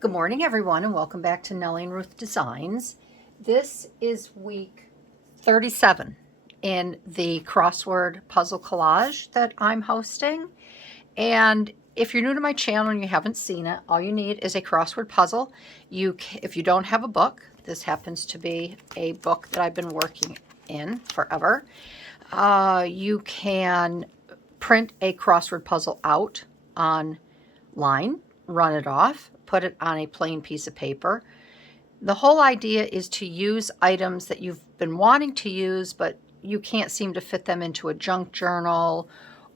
Good morning, everyone, and welcome back to Nellie and Ruth Designs. This is week 37 in the Crossword Puzzle Collage that I'm hosting. And if you're new to my channel and you haven't seen it, all you need is a crossword puzzle. If you don't have a book, this happens to be a book that I've been working in forever. You can print a crossword puzzle out online, run it off, put it on a plain piece of paper. The whole idea is to use items that you've been wanting to use, but you can't seem to fit them into a junk journal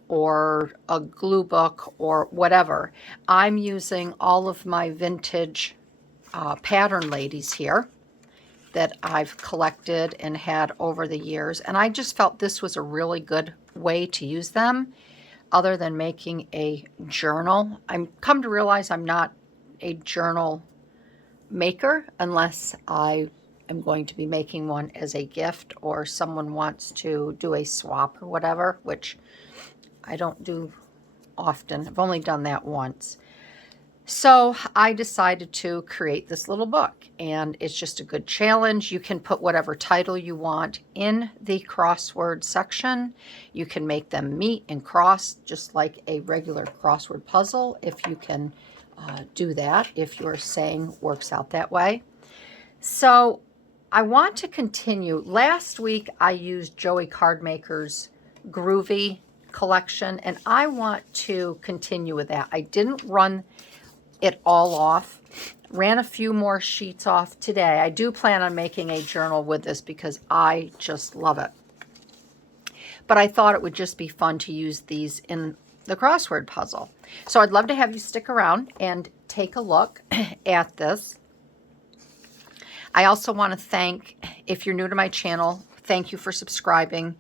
or a glue book or whatever. I'm using all of my vintage pattern ladies here that I've collected and had over the years, and I just felt this was a really good way to use them other than making a journal. I'm come to realize I'm not a journal maker unless I am going to be making one as a gift or someone wants to do a swap or whatever, which I don't do often. I've only done that once. So I decided to create this little book, and it's just a good challenge. You can put whatever title you want in the crossword section. You can make them meet and cross just like a regular crossword puzzle if you can do that, if your saying works out that way. So I want to continue. Last week I used Joey Cardmaker's Groovy collection, and I want to continue with that. I didn't run it all off, ran a few more sheets off today. I do plan on making a journal with this because I just love it. But I thought it would just be fun to use these in the crossword puzzle. So I'd love to have you stick around and take a look at this. I also want to thank, if you're new to my channel, thank you for subscribing,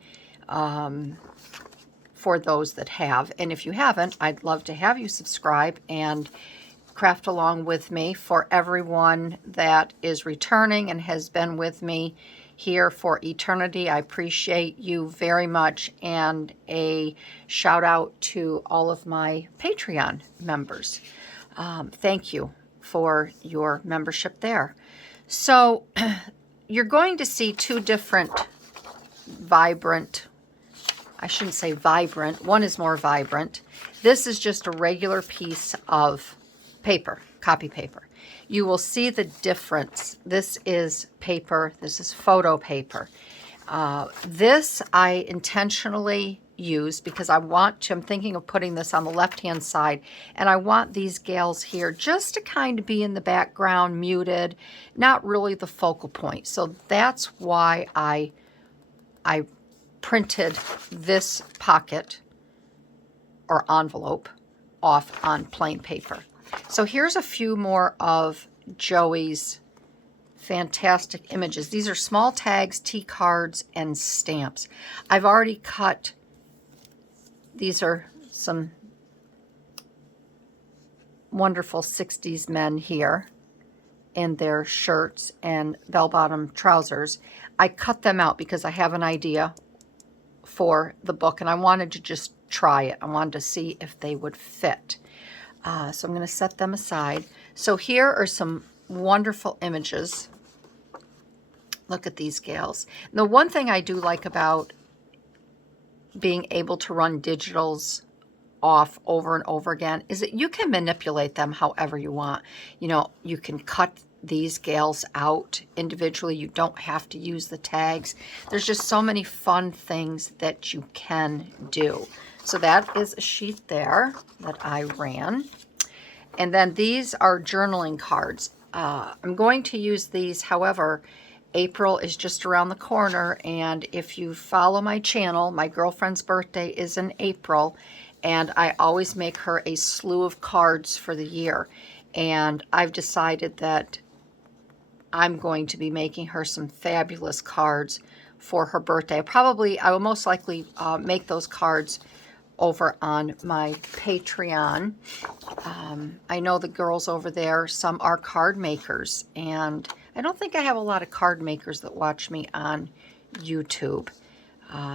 for those that have. And if you haven't, I'd love to have you subscribe and craft along with me. For everyone that is returning and has been with me here for eternity, I appreciate you very much, and a shout out to all of my Patreon members. Thank you for your membership there. So you're going to see two different vibrant, I shouldn't say vibrant, one is more vibrant. This is just a regular piece of paper, copy paper. You will see the difference. This is paper, this is photo paper. This I intentionally use because I'm thinking of putting this on the left-hand side, and I want these gals here just to kind of be in the background, muted, not really the focal point. So that's why I printed this pocket or envelope off on plain paper. So here's a few more of Joey's fantastic images. These are small tags, T-cards, and stamps. I've already cut, these are some wonderful 60s men here in their shirts and bell-bottom trousers. I cut them out because I have an idea for the book, and I wanted to just try it. I wanted to see if they would fit. So I'm going to set them aside. So here are some wonderful images. Look at these gals. And the one thing I do like about being able to run digitals off over and over again is that you can manipulate them however you want. You know, you can cut these gals out individually. You don't have to use the tags. There's just so many fun things that you can do. So that is a sheet there that I ran. And then these are journaling cards. I'm going to use these, however, April is just around the corner, and if you follow my channel, my girlfriend's birthday is in April, and I always make her a slew of cards for the year. And I've decided that I'm going to be making her some fabulous cards for her birthday. I will most likely make those cards over on my Patreon. I know the girls over there, some are card makers, and I don't think I have a lot of card makers that watch me on YouTube.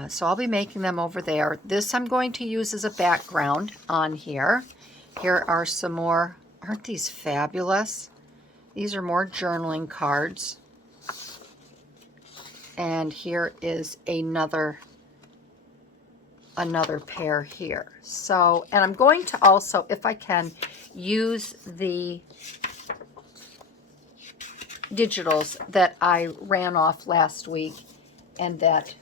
So I'll be making them over there. This I'm going to use as a background on here. Here are some more. Aren't these fabulous? These are more journaling cards. And here is another pair here. So, and I'm going to also, if I can, use the digitals that I ran off last week and that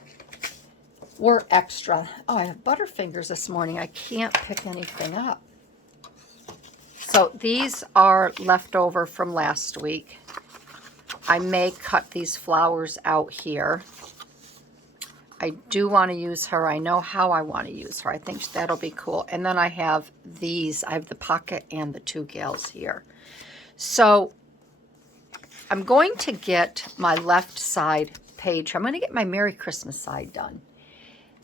were extra. Oh, I have Butterfingers this morning. I can't pick anything up. So these are left over from last week. I may cut these flowers out here. I do want to use her. I know how I want to use her. I think that'll be cool. And then I have these. I have the pocket and the two gals here. So I'm going to get my left side page. I'm going to get my Merry Christmas side done.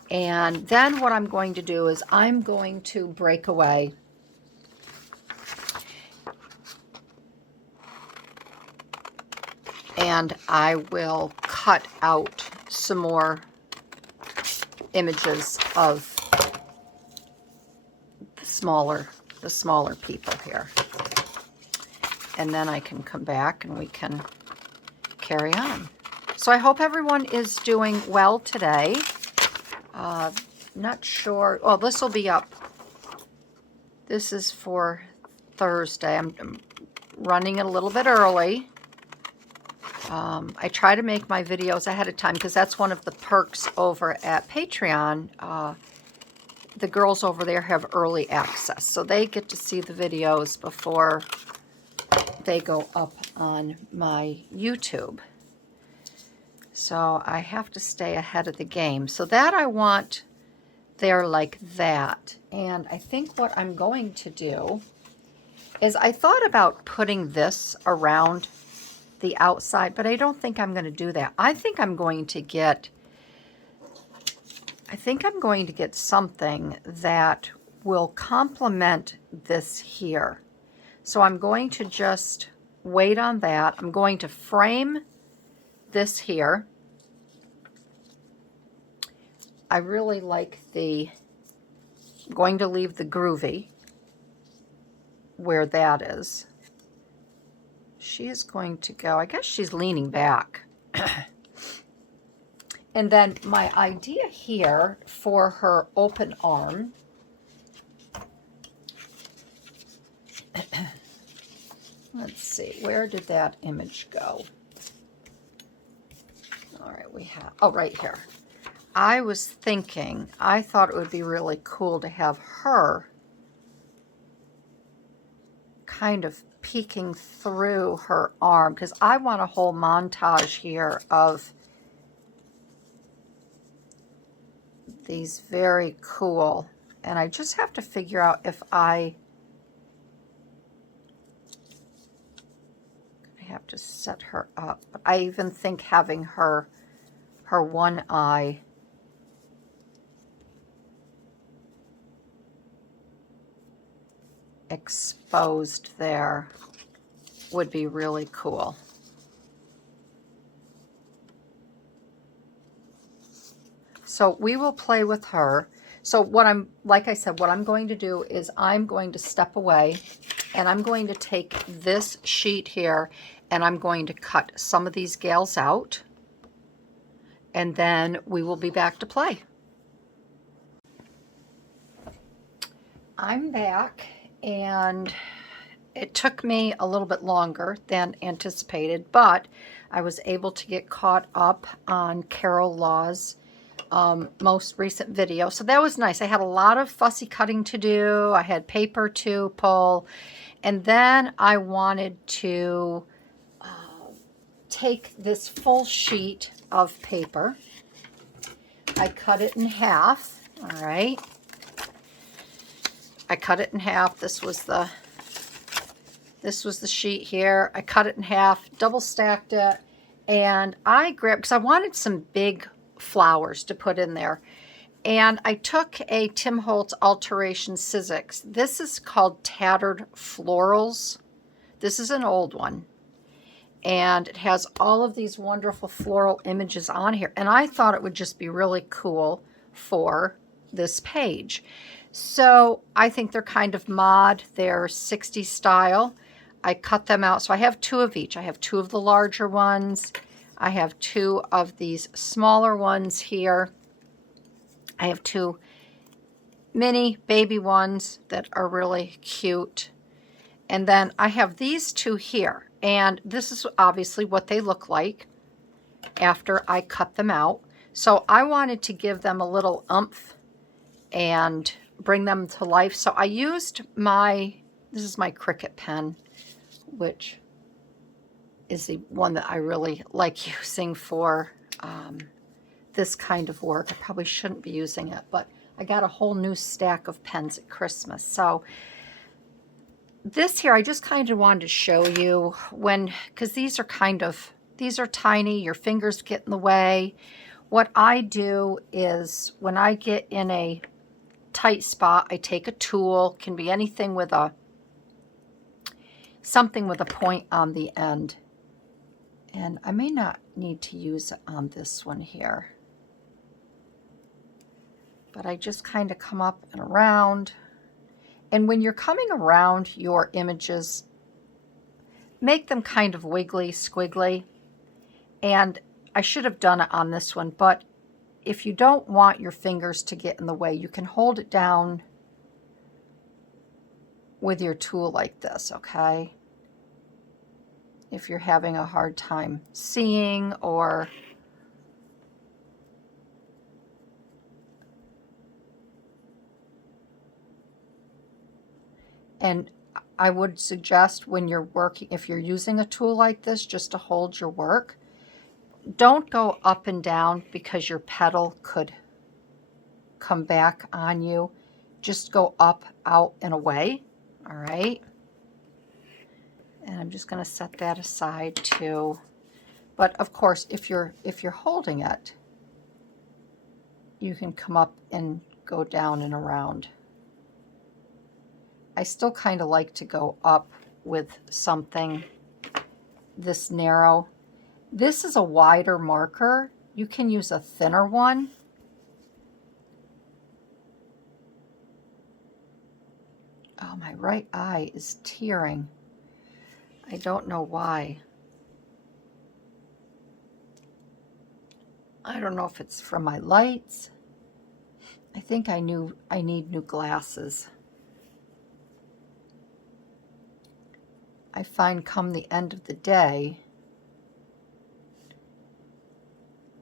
And then what I'm going to do is I'm going to break away and I will cut out some more images of the smaller people here. And then I can come back and we can carry on. So I hope everyone is doing well today. Not sure. Oh, this will be up. This is for Thursday. I'm running it a little bit early. I try to make my videos ahead of time because that's one of the perks over at Patreon. The girls over there have early access, so they get to see the videos before they go up on my YouTube. So I have to stay ahead of the game. So that I want there like that. And I think what I'm going to do is I thought about putting this around the outside, but I don't think I'm going to do that. I think I'm going to get something that will complement this here. So I'm going to just wait on that. I'm going to frame this here. I really like I'm going to leave the Groovy where that is. She is going to go, I guess she's leaning back. And then my idea here for her open arm, let's see, where did that image go? All right, we have, oh, right here. I was thinking, I thought it would be really cool to have her kind of peeking through her arm, because I want a whole montage here of these very cool, and I just have to figure out if I have to set her up. But I even think having her one eye exposed there would be really cool. So we will play with her. So like I said, what I'm going to do is I'm going to step away and I'm going to take this sheet here and I'm going to cut some of these gals out, and then we will be back to play. I'm back, and it took me a little bit longer than anticipated, but I was able to get caught up on Carol Law's most recent video. So that was nice. I had a lot of fussy cutting to do. I had paper to pull. And then I wanted to take this full sheet of paper. I cut it in half. All right. I cut it in half. This was the sheet here. I cut it in half, double stacked it, and I grabbed, because I wanted some big flowers to put in there. And I took a Tim Holtz Alteration Sizzix. This is called Tattered Florals. This is an old one. And it has all of these wonderful floral images on here. And I thought it would just be really cool for this page. So I think they're kind of mod. They're 60s style. I cut them out. So I have 2 of each. I have 2 of the larger ones. I have 2 of these smaller ones here. I have 2 mini baby ones that are really cute. And then I have these 2 here. And this is obviously what they look like after I cut them out. So I wanted to give them a little oomph and bring them to life. So I used this is my Cricut pen, which is the one that I really like using for this kind of work. I probably shouldn't be using it, but I got a whole new stack of pens at Christmas. So this here, I just kind of wanted to show you because these are tiny, your fingers get in the way. What I do is when I get in a tight spot, I take a tool, can be anything with something with a point on the end. And I may not need to use it on this one here. But I just kind of come up and around. And when you're coming around your images, make them kind of wiggly, squiggly. And I should have done it on this one, but if you don't want your fingers to get in the way, you can hold it down with your tool like this, okay? If you're having a hard time seeing or and I would suggest when you're working, if you're using a tool like this, just to hold your work. Don't go up and down because your petal could come back on you. Just go up, out, and away. All right. And I'm just going to set that aside too. But of course, if you're holding it, you can come up and go down and around. I still kind of like to go up with something this narrow. This is a wider marker. You can use a thinner one. Oh, my right eye is tearing. I don't know why. I don't know if it's from my lights. I think I need new glasses. I find come the end of the day,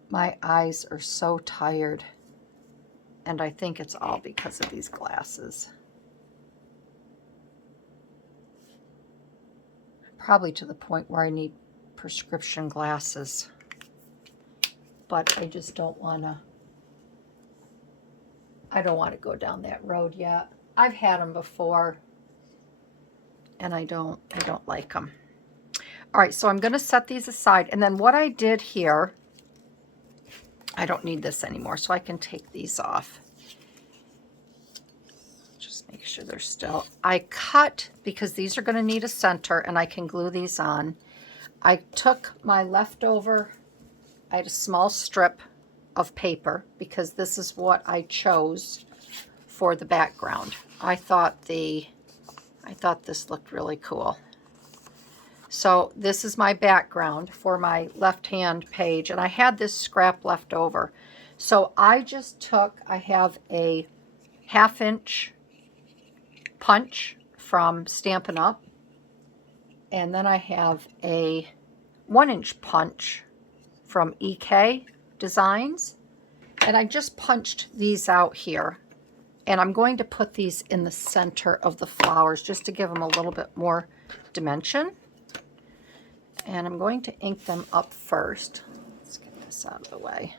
my eyes are so tired, and I think it's all because of these glasses. Probably to the point where I need prescription glasses, but I just don't want to. I don't want to go down that road yet. I've had them before, and I don't like them. All right, so I'm going to set these aside, and then what I did here, I don't need this anymore, so I can take these off. Just make sure they're still. I cut, because these are going to need a center, and I can glue these on. I took my leftover, I had a small strip of paper, because this is what I chose for the background. I thought this looked really cool. So this is my background for my left-hand page, and I had this scrap left over. So I just took, I have a 1/2-inch punch from Stampin' Up, and then I have a 1-inch punch from EK Designs, and I just punched these out here, and I'm going to put these in the center of the flowers just to give them a little bit more dimension. And I'm going to ink them up first. Let's get this out of the way.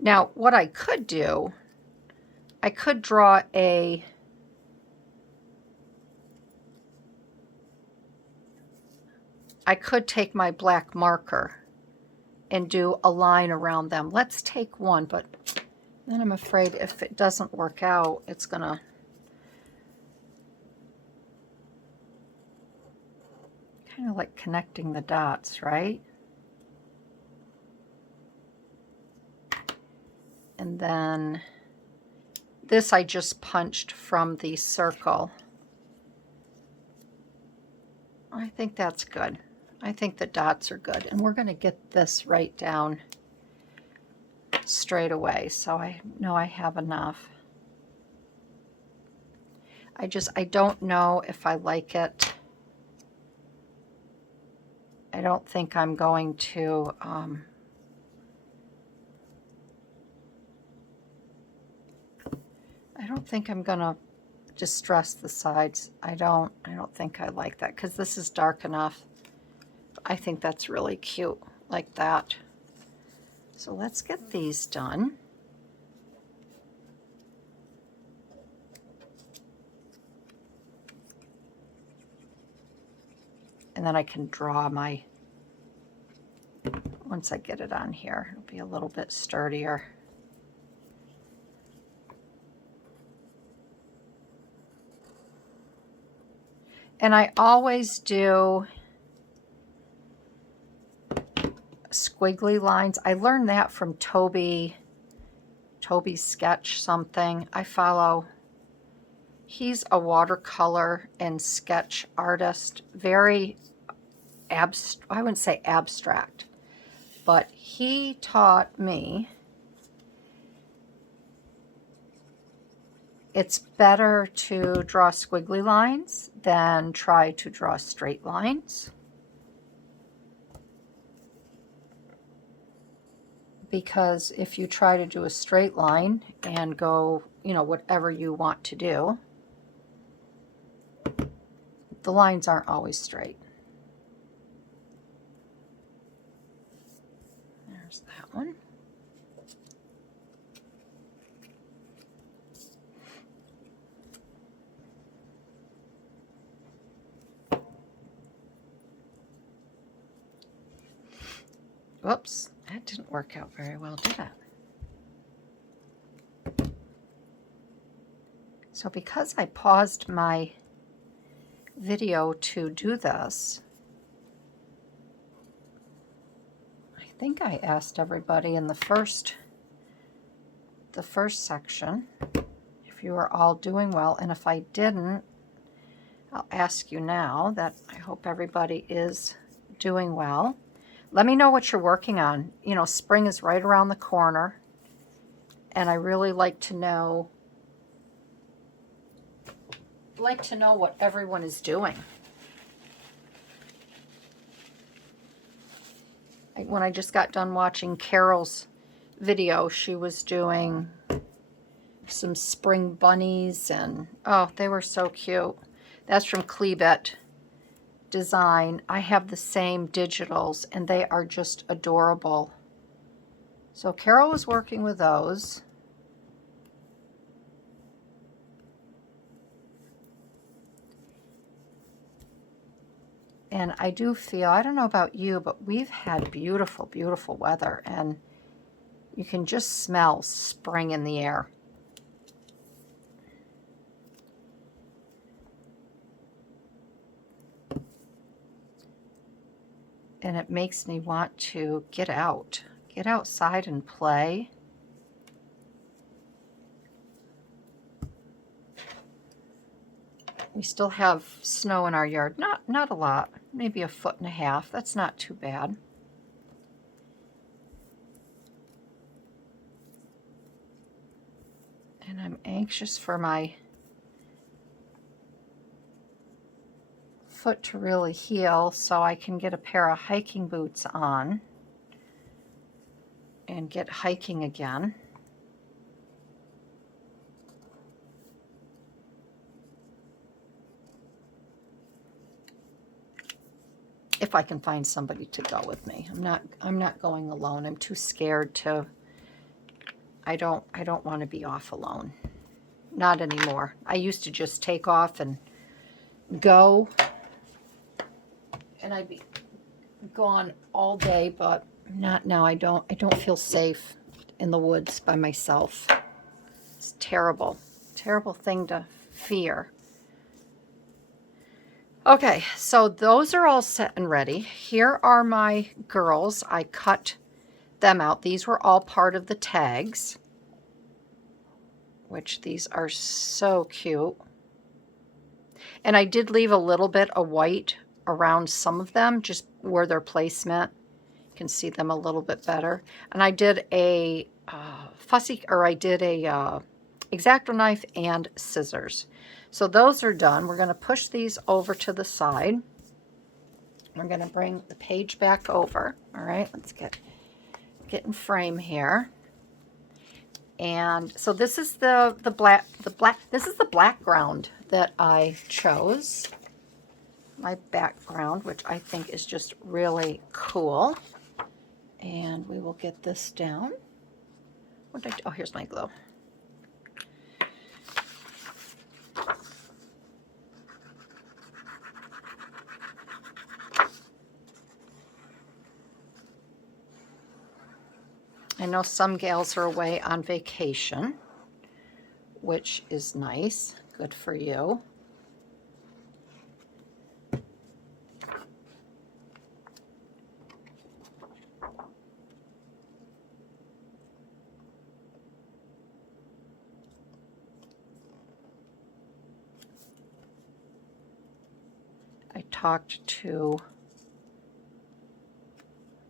Now, what I could do, I could draw I could take my black marker and do a line around them. Let's take one, but then I'm afraid if it doesn't work out, it's gonna kind of like connecting the dots, right? And then this I just punched from the circle. I think that's good. I think the dots are good. And we're going to get this right down straight away, so I know I have enough. I don't know if I like it. I don't think I'm going to I don't think I'm gonna distress the sides. I don't think I like that because this is dark enough. I think that's really cute like that. So let's get these done. And then I can draw my, once I get it on here, it'll be a little bit sturdier. And I always do squiggly lines. I learned that from Toby's Sketch something. I follow, he's a watercolor and sketch artist, very I wouldn't say abstract, but he taught me it's better to draw squiggly lines than try to draw straight lines. Because if you try to do a straight line and go, you know, whatever you want to do, the lines aren't always straight. There's that one. Whoops, that didn't work out very well, did it? So because I paused my video to do this, I think I asked everybody in the first section if you were all doing well, and if I didn't, I'll ask you now that I hope everybody is doing well. Let me know what you're working on. You know, spring is right around the corner, and I really like to know what everyone is doing. When I just got done watching Carol's video, she was doing some spring bunnies, and oh, they were so cute. That's from Cleebet Design. I have the same digitals, and they are just adorable. So Carol was working with those. And I do feel, I don't know about you, but we've had beautiful, beautiful weather, and you can just smell spring in the air. And it makes me want to get outside and play. We still have snow in our yard. Not a lot, maybe 1.5 feet. That's not too bad. And I'm anxious for my foot to really heal so I can get a pair of hiking boots on and get hiking again. If I can find somebody to go with me. I'm not going alone. I'm too scared to. I don't want to be off alone. Not anymore. I used to just take off and go, and I'd be gone all day, but not now. I don't feel safe in the woods by myself. It's terrible. Terrible thing to fear. Okay, so those are all set and ready. Here are my girls. I cut them out. These were all part of the tags. which these are so cute. And I did leave a little bit of white around some of them, just where their placement. You can see them a little bit better. And I did a X-Acto knife and scissors. So those are done. We're going to push these over to the side. We're going to bring the page back over. All right, let's get in frame here. And so this is the background that I chose. My background, which I think is just really cool. And we will get this down. What did I do? Oh, here's my glue. I know some gals are away on vacation, which is nice. Good for you. I talked to,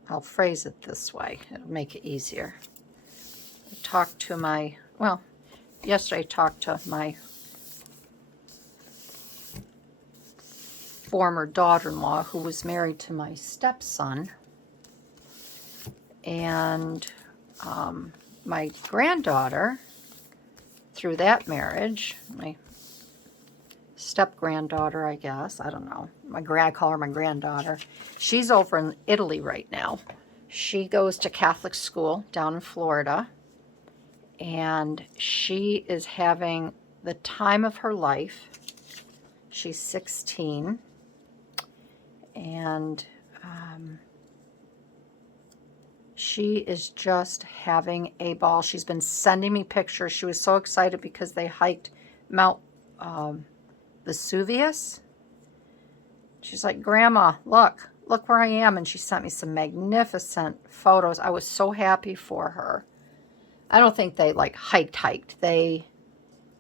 I'll phrase it this way, it'll make it easier. I talked to my, well, yesterday I talked to my former daughter-in-law who was married to my stepson, and my granddaughter, through that marriage, my step-granddaughter, I guess, I don't know, I call her my granddaughter, she's over in Italy right now. She goes to Catholic school down in Florida, and she is having the time of her life. She's 16, and she is just having a ball. She's been sending me pictures. She was so excited because they hiked Mount Vesuvius. She's like, Grandma, look where I am. And she sent me some magnificent photos. I was so happy for her. I don't think they like hiked. They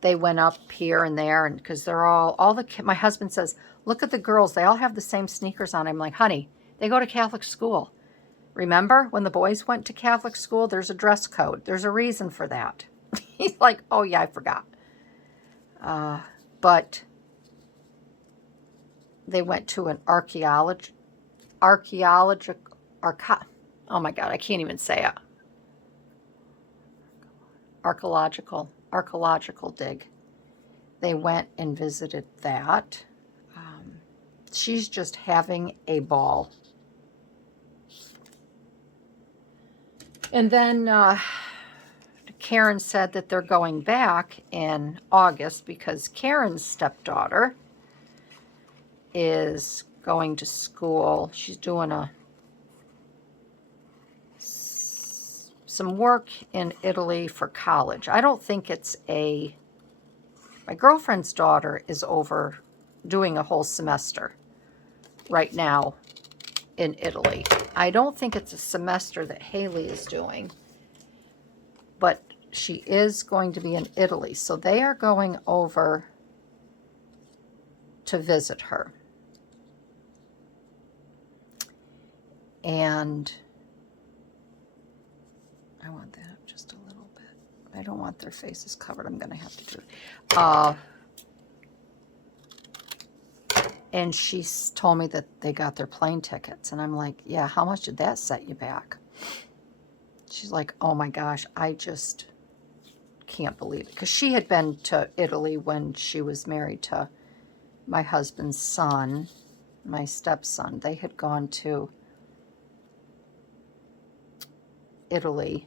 went up here and there, and because they're all the my husband says, look at the girls, they all have the same sneakers on. I'm like, honey, they go to Catholic school. Remember when the boys went to Catholic school? There's a dress code. There's a reason for that. He's like, oh yeah, I forgot. But they went to an archaeological, oh my God, I can't even say it. Archaeological dig. They went and visited that. She's just having a ball. And then Karen said that they're going back in August because Karen's stepdaughter is going to school. She's doing some work in Italy for college. I don't think it's my girlfriend's daughter is over doing a whole semester right now in Italy. I don't think it's a semester that Haley is doing, but she is going to be in Italy. So they are going over to visit her. And I want that up just a little bit. I don't want their faces covered. I'm going to have to do it. And she told me that they got their plane tickets. And I'm like, yeah, how much did that set you back? She's like, oh my gosh, I just can't believe it. Because she had been to Italy when she was married to my husband's son, my stepson. They had gone to Italy.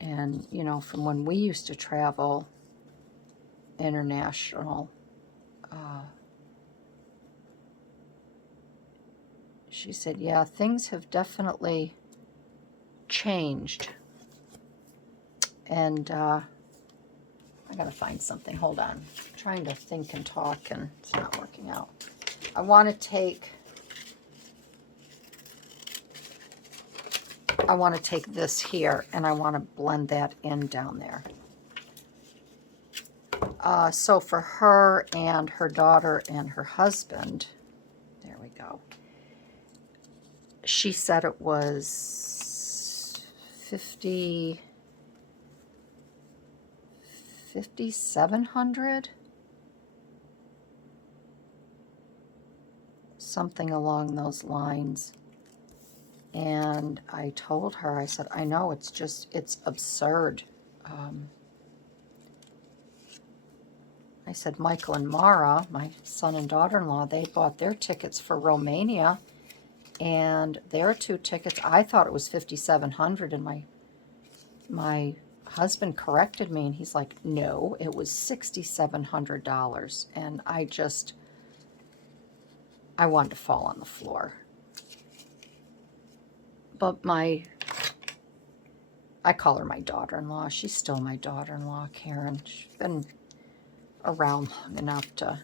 And, you know, from when we used to travel international, she said, yeah, things have definitely changed. And I gotta find something. Hold on. I'm trying to think and talk, and it's not working out. I want to take I want to take this here and I want to blend that in down there. So for her and her daughter and her husband, there we go. She said it was 5,700, something along those lines. And I told her, I said, I know, it's absurd. I said, Michael and Mara, my son and daughter-in-law, they bought their tickets for Romania, and their 2 tickets, I thought it was 5,700, and my husband corrected me, and he's like, no, it was $6,700. And I wanted to fall on the floor. But I call her my daughter-in-law. She's still my daughter-in-law, Karen. She's been around long enough to,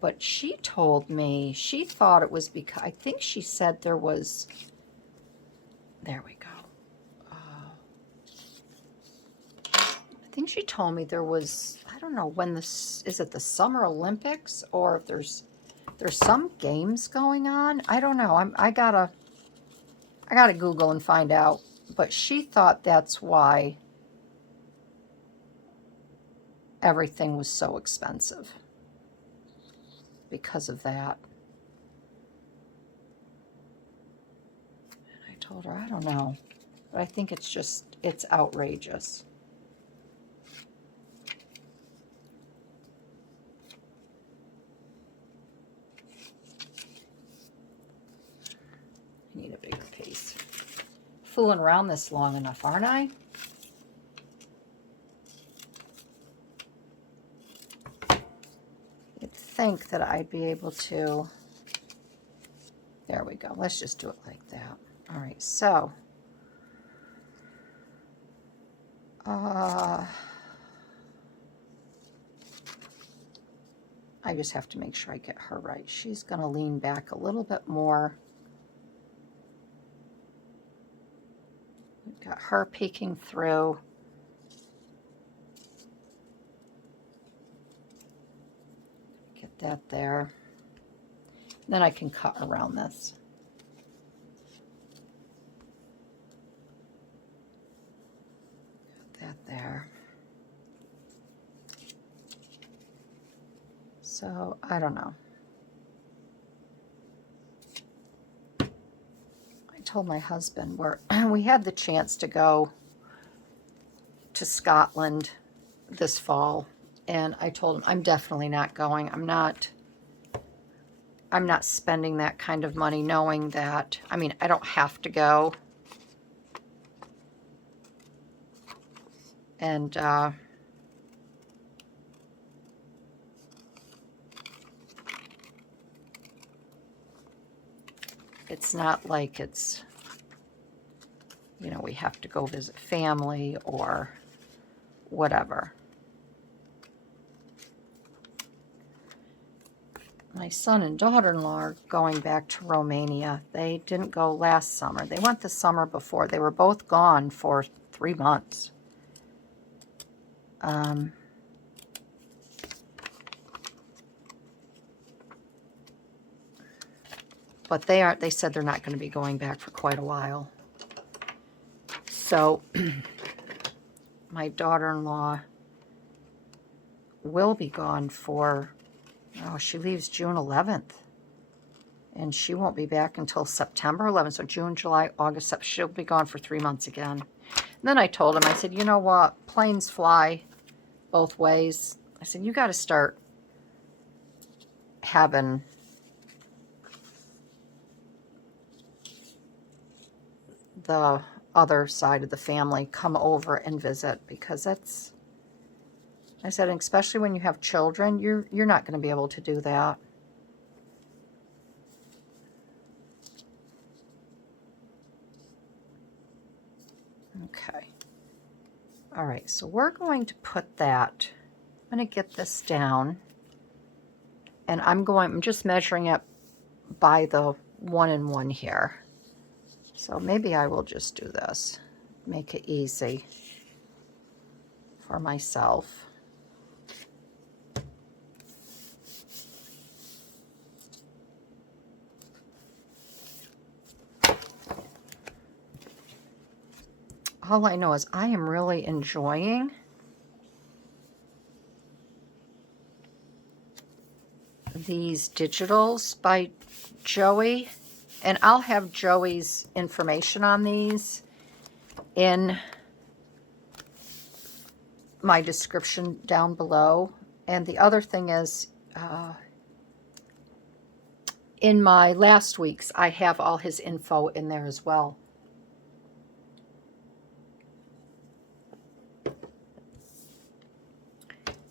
but she told me she thought it was because, I think she said there was, there we go. I think she told me there was, I don't know when this, is it the Summer Olympics, or if there's some games going on? I don't know. I gotta Google and find out. But she thought that's why everything was so expensive, because of that. And I told her, I don't know, but I think it's outrageous. I need a bigger piece. Fooling around this long enough, aren't I? You'd think that I'd be able to, there we go. Let's just do it like that. All right, so I just have to make sure I get her right. She's going to lean back a little bit more. We've got her peeking through. Get that there. Then I can cut around this. Got that there. So, I don't know. I told my husband, we had the chance to go to Scotland this fall, and I told him I'm definitely not going. I'm not spending that kind of money, knowing that, I mean, I don't have to go. And it's not like it's, you know, we have to go visit family or whatever. My son and daughter-in-law are going back to Romania. They didn't go last summer. They went the summer before. They were both gone for 3 months. But they said they're not going to be going back for quite a while. So my daughter-in-law will be gone for, oh, she leaves June 11th. And she won't be back until September 11th. So June, July, August, September. She'll be gone for 3 months again. And then I told him, I said, you know what? Planes fly both ways. I said, you got to start having the other side of the family come over and visit, because that's, I said, especially when you have children, you're not going to be able to do that. Okay. All right, so we're going to put that, I'm going to get this down, and I'm just measuring it by the 1 and 1 here. So maybe I will just do this, make it easy for myself. All I know is I am really enjoying these digitals by Joey, and I'll have Joey's information on these in my description down below. And the other thing is, in my last week's, I have all his info in there as well.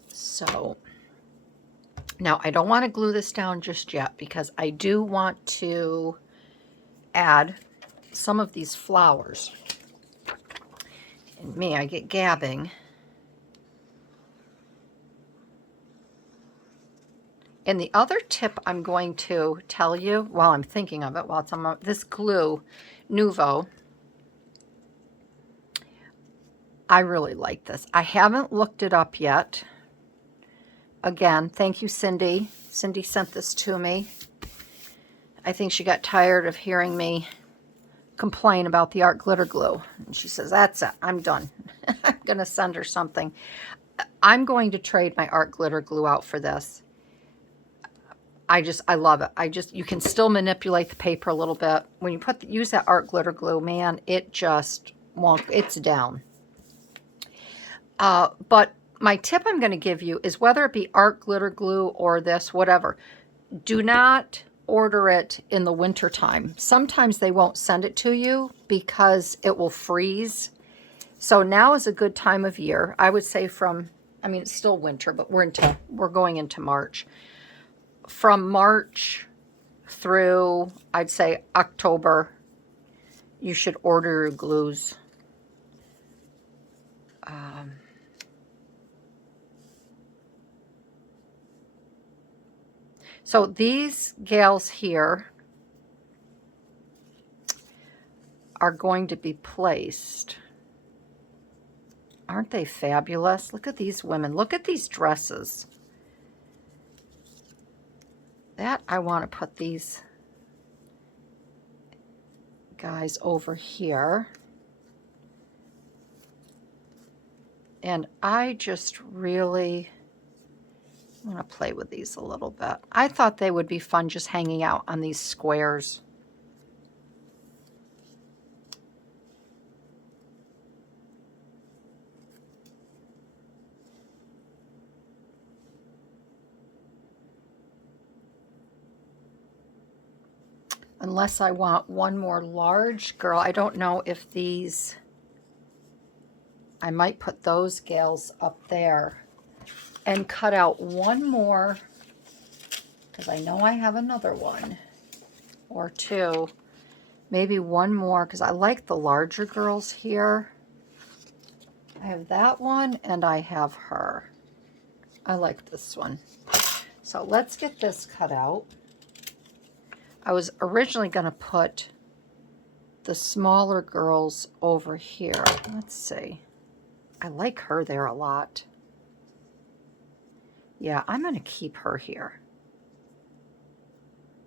So now I don't want to glue this down just yet because I do want to add some of these flowers. And me, I get gabbing. And the other tip I'm going to tell you while I'm thinking of it, while it's on this glue, Nuvo, I really like this. I haven't looked it up yet. Again, thank you, Cindy. Cindy sent this to me. I think she got tired of hearing me complain about the art glitter glue. And she says, that's it. I'm done. I'm going to send her something. I'm going to trade my art glitter glue out for this. I love it. You can still manipulate the paper a little bit. When you use that art glitter glue, man, it just won't, it's down. But my tip I'm going to give you is whether it be art glitter glue or this, whatever, do not order it in the winter time. Sometimes they won't send it to you because it will freeze. So now is a good time of year. I would say it's still winter, but we're going into March. From March through, I'd say, October, you should order your glues. So these gals here are going to be placed. Aren't they fabulous? Look at these women. Look at these dresses. That I want to put these guys over here. And I just really want to play with these a little bit. I thought they would be fun just hanging out on these squares. Unless I want one more large girl. I don't know if these, I might put those gals up there and cut out one more, because I know I have another one or two, maybe one more, because I like the larger girls here. I have that one and I have her. I like this one. So let's get this cut out. I was originally going to put the smaller girls over here. Let's see. I like her there a lot. Yeah, I'm going to keep her here.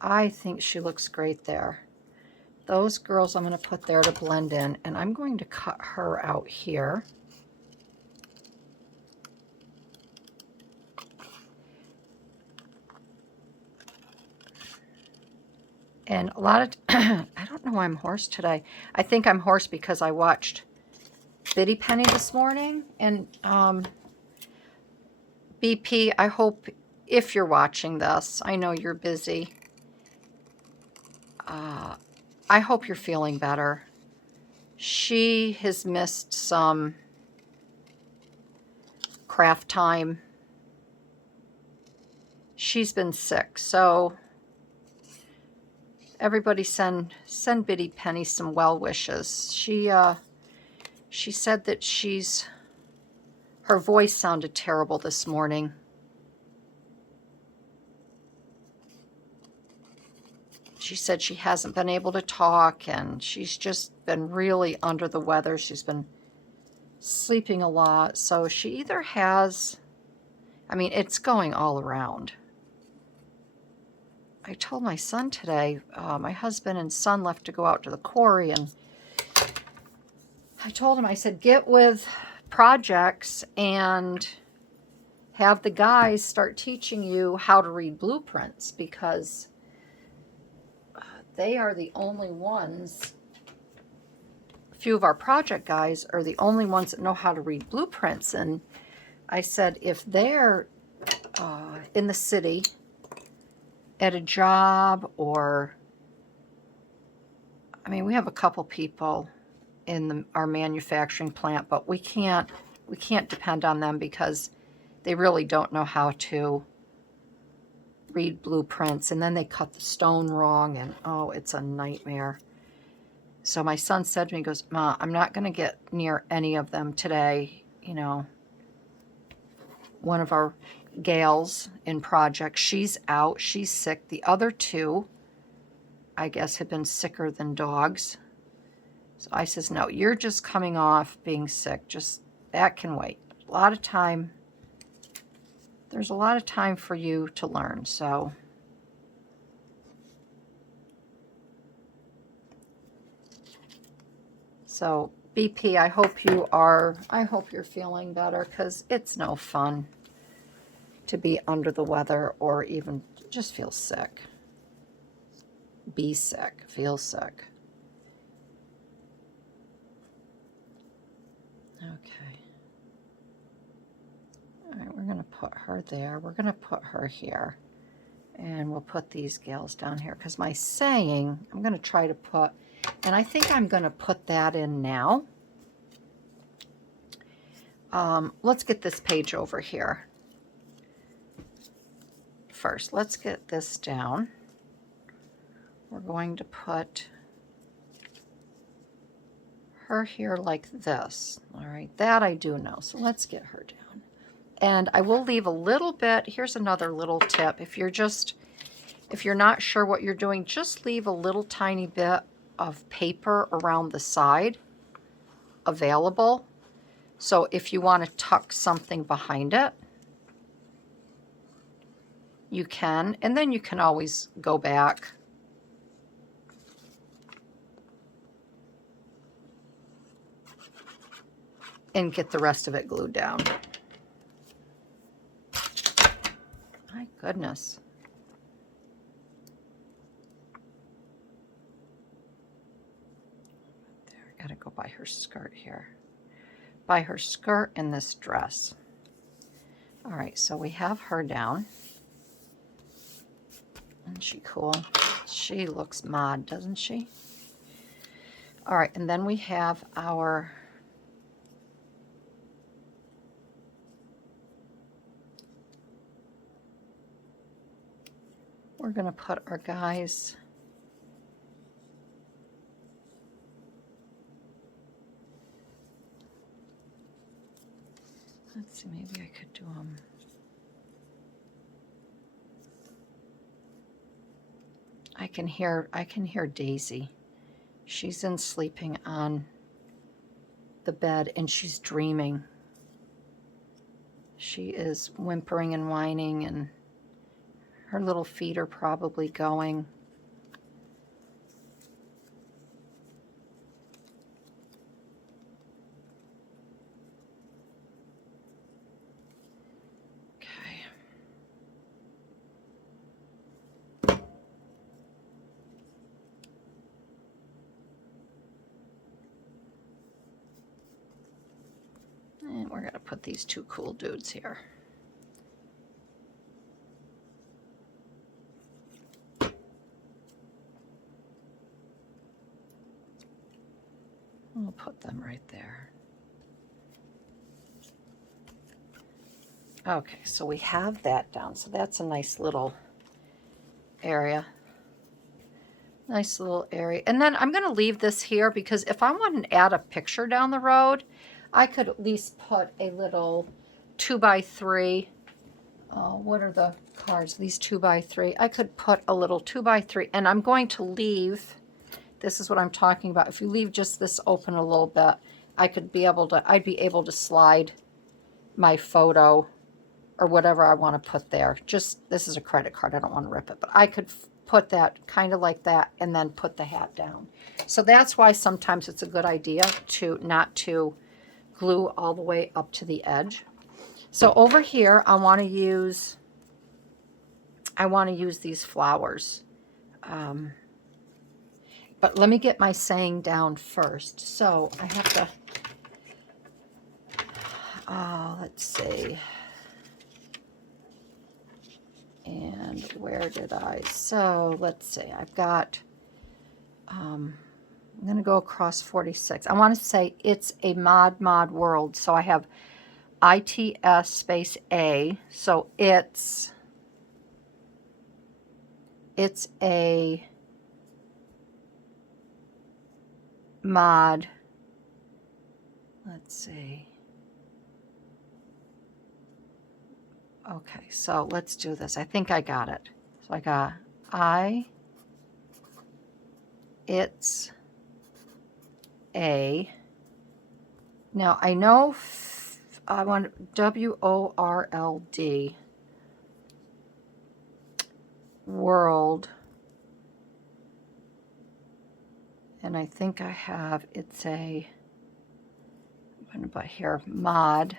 I think she looks great there. Those girls I'm going to put there to blend in, and I'm going to cut her out here. And a lot of, I don't know why I'm hoarse today. I think I'm hoarse because I watched Biddy Penny this morning. And BP, I hope if you're watching this, I know you're busy. I hope you're feeling better. She has missed some craft time. She's been sick, so everybody send Biddy Penny some well wishes. She said that her voice sounded terrible this morning. she said she hasn't been able to talk, and she's just been really under the weather. She's been sleeping a lot. So she either has, I mean, it's going all around. I told my son today, my husband and son left to go out to the quarry, and I told him, I said, get with projects and have the guys start teaching you how to read blueprints, because they are the only ones, a few of our project guys are the only ones that know how to read blueprints. And I said, if they're in the city at a job, or, I mean, we have a couple people in our manufacturing plant, but we can't depend on them because they really don't know how to read blueprints, and then they cut the stone wrong, and oh, it's a nightmare. So my son said to me, he goes, Ma, I'm not going to get near any of them today. You know, one of our gals in project, she's out, she's sick. The other two, I guess, have been sicker than dogs. So I says, no, you're just coming off being sick. Just, that can wait. A lot of time, there's a lot of time for you to learn. So BP, I hope you're feeling better, because it's no fun to be under the weather or even just feel sick. Be sick, feel sick. Okay. All right, we're going to put her there. We're going to put her here. And we'll put these gals down here, because my saying, I'm going to try to put, and I think I'm going to put that in now. Let's get this page over here first. Let's get this down. We're going to put her here like this. All right, that I do know. So let's get her down. And I will leave a little bit. Here's another little tip. If you're not sure what you're doing, just leave a little tiny bit of paper around the side available. So if you want to tuck something behind it, you can, and then you can always go back and get the rest of it glued down. My goodness. There, I gotta go by her skirt here. By her skirt and this dress. All right, so we have her down. Isn't she cool? She looks mod, doesn't she? All right, and then we have our we're going to put our guys let's see, maybe I could do them. I can hear Daisy. She's in sleeping on the bed, and she's dreaming. She is whimpering and whining, and her little feet are probably going. And we're going to put these two cool dudes here. We'll put them right there. Okay, so we have that down. So that's a nice little area. Nice little area. And then I'm going to leave this here, because if I want to add a picture down the road, I could at least put a little 2x3 what are the cards? These 2x3. I could put a little 2x3, and I'm going to leave, this is what I'm talking about. If you leave just this open a little bit, I'd be able to slide my photo or whatever I want to put there. Just, this is a credit card. I don't want to rip it, but I could put that kind of like that and then put the hat down. So that's why sometimes it's a good idea to not to glue all the way up to the edge. So over here, I want to use these flowers. But let me get my saying down first. So I have to, let's see. And where did I? So let's see. I've got, I'm going to go across 46. I want to say it's a mod world. So I have ITS space A. So it's a mod. Let's see. Okay, so let's do this. I think I got it. So I got it's a. Now I know I want WORLD world. And I think I have, it's a, I'm going to put here mod.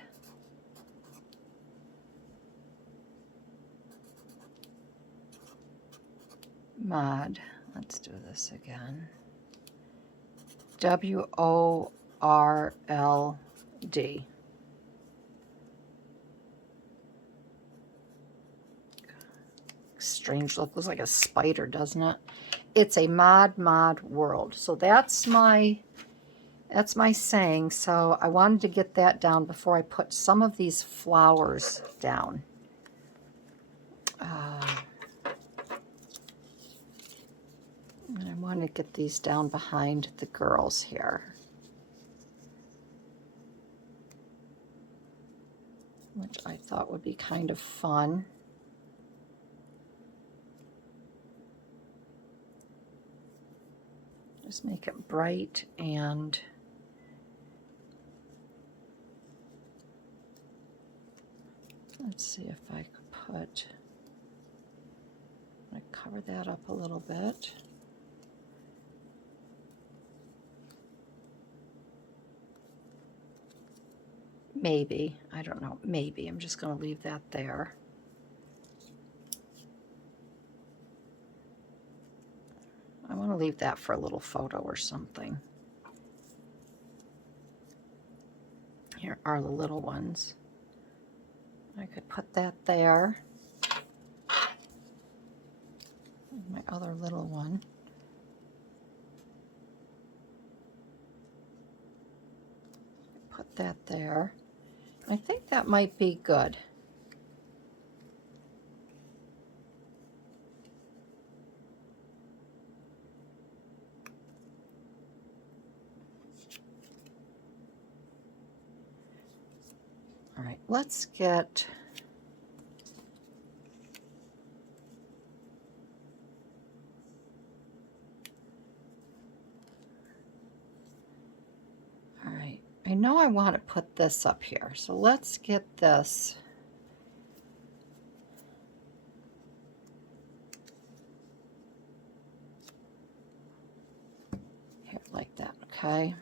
Let's do this again. WORLD. Strange look, looks like a spider, doesn't it? It's a mod world. So that's my saying. So I wanted to get that down before I put some of these flowers down. And I want to get these down behind the girls here, which I thought would be kind of fun. Just make it bright, and let's see if I could put, I'm going to cover that up a little bit. Maybe, I don't know, maybe. I'm just going to leave that there. I want to leave that for a little photo or something. Here are the little ones. I could put that there. My other little one. Put that there. I think that might be good. All right, let's get I know I want to put this up here, so let's get this here like that, okay?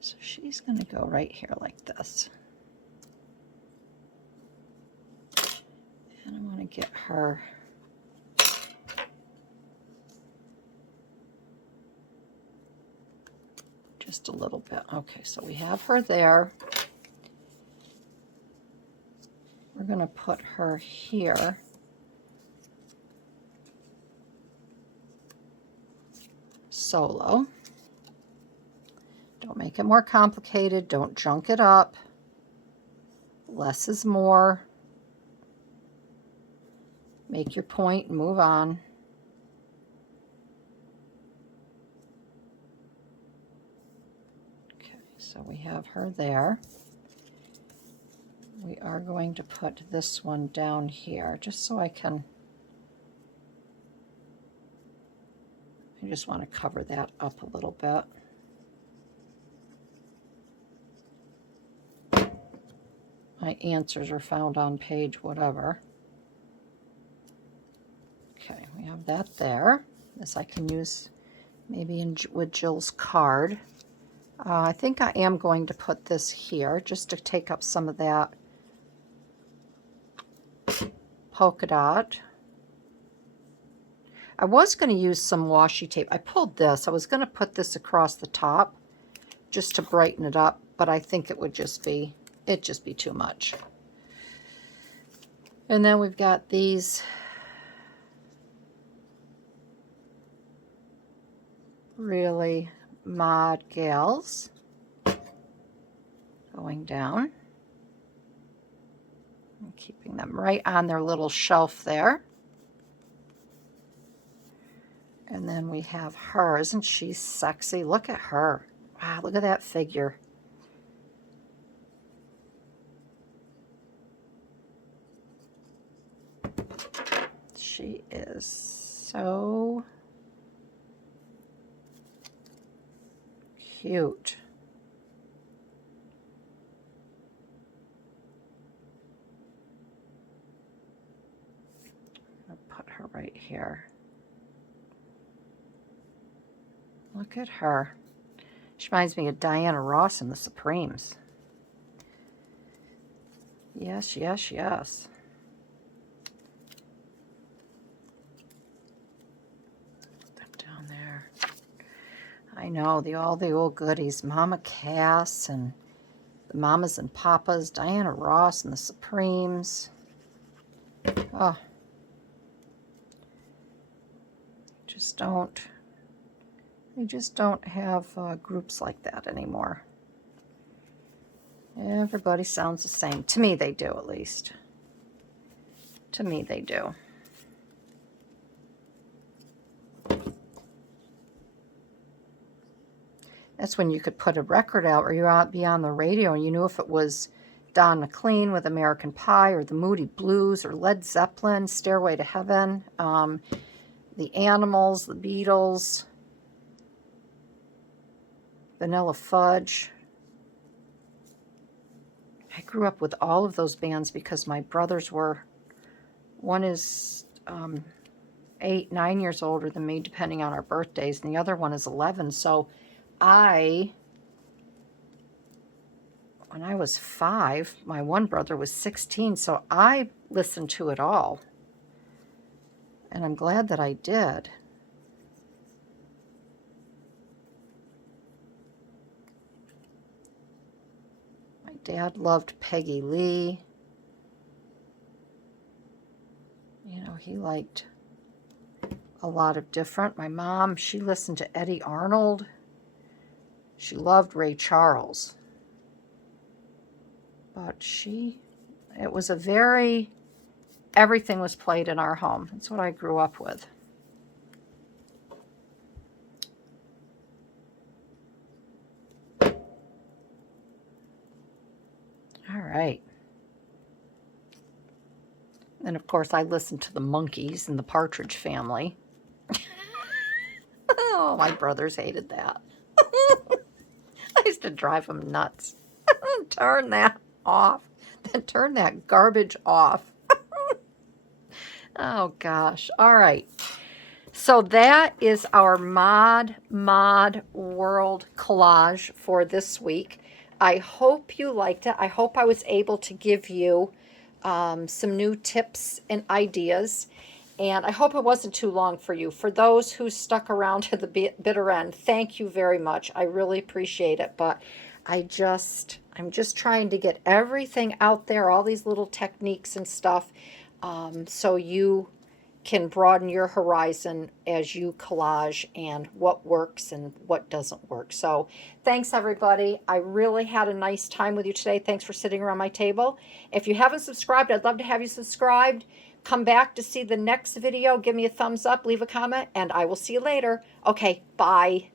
So she's going to go right here like this. And I want to get her just a little bit. Okay, so we have her there. We're going to put her here. Solo. Don't make it more complicated. Don't junk it up. Less is more. Make your point and move on. Okay, so we have her there. We are going to put this one down here just so I just want to cover that up a little bit. My answers are found on page whatever. Okay, we have that there. This I can use maybe with Jill's card. I think I am going to put this here just to take up some of that polka dot. I was going to use some washi tape. I pulled this. I was going to put this across the top just to brighten it up, but I think it would just be, it'd just be too much. And then we've got these really mod gals going down and keeping them right on their little shelf there. And then we have her. Isn't she sexy? Look at her. Wow, look at that figure. She is so cute. I'll put her right here. Look at her. She reminds me of Diana Ross in the Supremes. Yes, yes, yes. Put them down there. I know, all the old goodies. Mama Cass and the Mamas and Papas, Diana Ross and the Supremes. Oh. We just don't have groups like that anymore. Everybody sounds the same. To me, they do, at least. To me, they do. That's when you could put a record out or you're out be on the radio and you knew if it was Don McLean with American Pie or the Moody Blues or Led Zeppelin, Stairway to Heaven, the Animals, the Beatles, Vanilla Fudge. I grew up with all of those bands because my brothers were, one is 8, 9 years older than me, depending on our birthdays, and the other one is 11. So when I was 5, my one brother was 16, so I listened to it all. And I'm glad that I did. My dad loved Peggy Lee. You know, he liked a lot of different. My mom, she listened to Eddie Arnold. She loved Ray Charles. But it was a very, everything was played in our home. That's what I grew up with. All right. And of course, I listened to the Monkees and the Partridge Family. Oh, my brothers hated that. I used to drive them nuts. Turn that off. Then turn that garbage off. Oh, gosh. All right. So that is our Mod World collage for this week. I hope you liked it. I hope I was able to give you some new tips and ideas. And I hope it wasn't too long for you. For those who stuck around to the bitter end, thank you very much. I really appreciate it. But I'm just trying to get everything out there, all these little techniques and stuff, so you can broaden your horizon as you collage and what works and what doesn't work. So thanks, everybody. I really had a nice time with you today. Thanks for sitting around my table. If you haven't subscribed, I'd love to have you subscribed. Come back to see the next video. Give me a thumbs up, leave a comment, and I will see you later. Okay, bye.